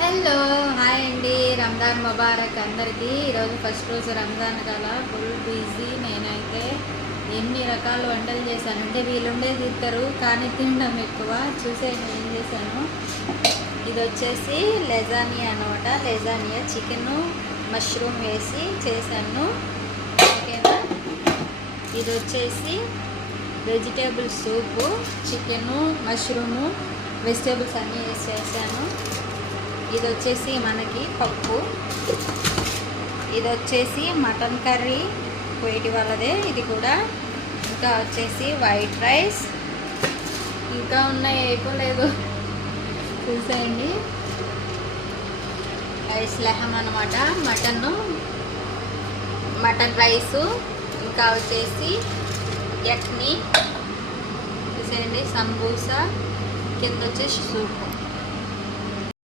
Hello hi అండి, రంజాన్ ముబారక్ అందరికీ. ఈరోజు ఫస్ట్ రోజు రంజాన్ కదా, ఫుల్ బిజీ. నేనైతే ఎన్ని రకాల వంటలు చేశాను అంటే వీళ్ళుండేది ఇద్దరు కానీ తినడం ఎక్కువ. చూసేయండి ఏం చేశాను. ఇది వచ్చేసి లెజానియా అనమాట. లెజానియా చికెను మష్రూమ్ వేసి చేశాను, ఓకేనా. ఇది వచ్చేసి వెజిటేబుల్ సూపు, చికెను మష్రూము వెజిటేబుల్స్ అన్నీ వేసి చేశాను. ఇది వచ్చేసి మనకి పప్పు, ఇది వచ్చేసి మటన్ కర్రీ పోయిటి వాళ్ళదే ఇది కూడా. ఇంకా వచ్చేసి వైట్ రైస్, ఇంకా ఉన్నాయి అయిపోలేదు చూసేయండి. రైస్ లెహం అనమాట, మటన్ రైసు. ఇంకా వచ్చేసి చట్నీ చూసేయండి, సంబూసా, కింద వచ్చేసి సూపు.